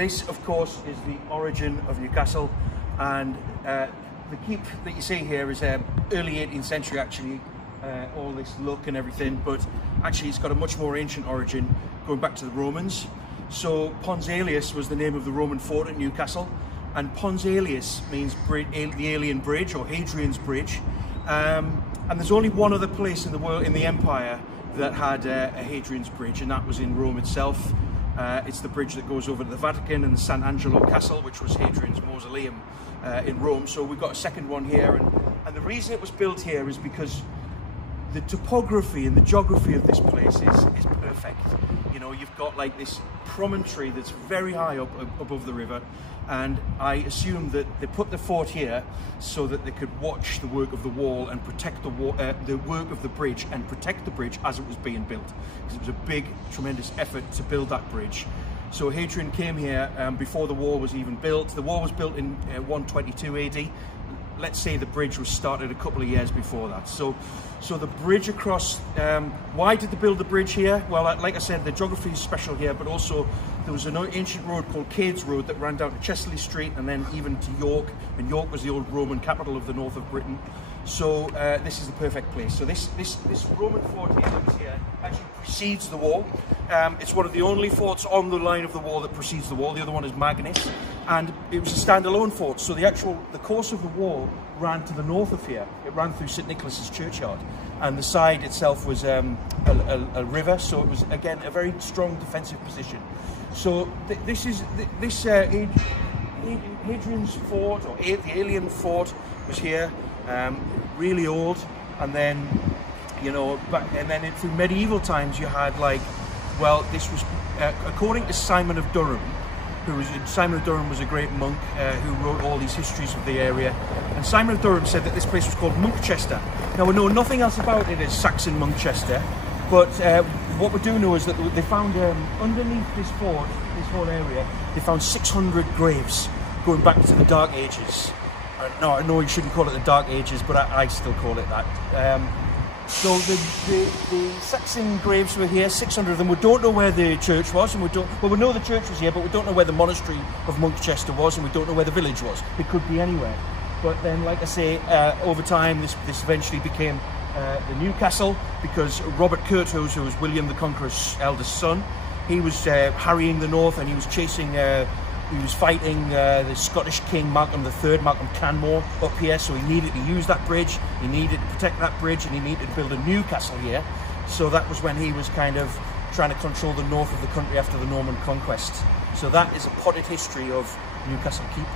This, of course, is the origin of Newcastle, and the keep that you see here is early 18th century, actually, all this look and everything, but actually it's got a much more ancient origin, going back to the Romans. So Pons Aelius was the name of the Roman fort at Newcastle, and Pons Aelius means the alien bridge, or Hadrian's bridge. And there's only one other place in the world, in the empire, that had a Hadrian's bridge, and that was in Rome itself. It's the bridge that goes over to the Vatican and the San Angelo Castle, which was Hadrian's mausoleum in Rome. So we've got a second one here, and the reason it was built here is because the topography and the geography of this place is perfect. You know, you've got like this promontory that's very high up above the river, and I assume that they put the fort here so that they could watch the work of the wall and protect the work of the bridge and protect the bridge as it was being built, because it was a big, tremendous effort to build that bridge. So Hadrian came here before the wall was even built. The wall was built in 122 AD. Let's say the bridge was started a couple of years before that. So the bridge across, why did they build the bridge here? Well, like I said, the geography is special here, but also there was an ancient road called Cades Road that ran down to Chesley Street and then even to York, and York was the old Roman capital of the north of Britain. So this is the perfect place. So this Roman fort here that was here actually precedes the wall. It's one of the only forts on the line of the wall that precedes the wall. The other one is Magnus, and it was a standalone fort. So the course of the wall ran to the north of here. It ran through St Nicholas's churchyard, and the side itself was a river. So it was again a very strong defensive position. So this Hadrian's fort, or the alien fort, was here. Really old, and then, you know, through medieval times you had, like, well, this was according to Simon of Durham, Simon of Durham was a great monk who wrote all these histories of the area, and Simon of Durham said that this place was called Monkchester. Now, we know nothing else about it as Saxon Monkchester, but what we do know is that they found underneath this fort, this whole area, they found 600 graves going back to the Dark Ages. No, I know you shouldn't call it the Dark Ages, but I still call it that. So the Saxon graves were here, 600 of them. We don't know where the church was, and we know the church was here, but we don't know where the monastery of Monkchester was, and we don't know where the village was. It could be anywhere. But then, like I say, over time, this eventually became the Newcastle, because Robert Curthose, who was William the Conqueror's eldest son, he was harrying the north, and he was chasing. He was fighting the Scottish King Malcolm III, Malcolm Canmore, up here, so he needed to use that bridge, he needed to protect that bridge, and he needed to build a new castle here. So that was when he was kind of trying to control the north of the country after the Norman conquest. So that is a potted history of Newcastle Keep.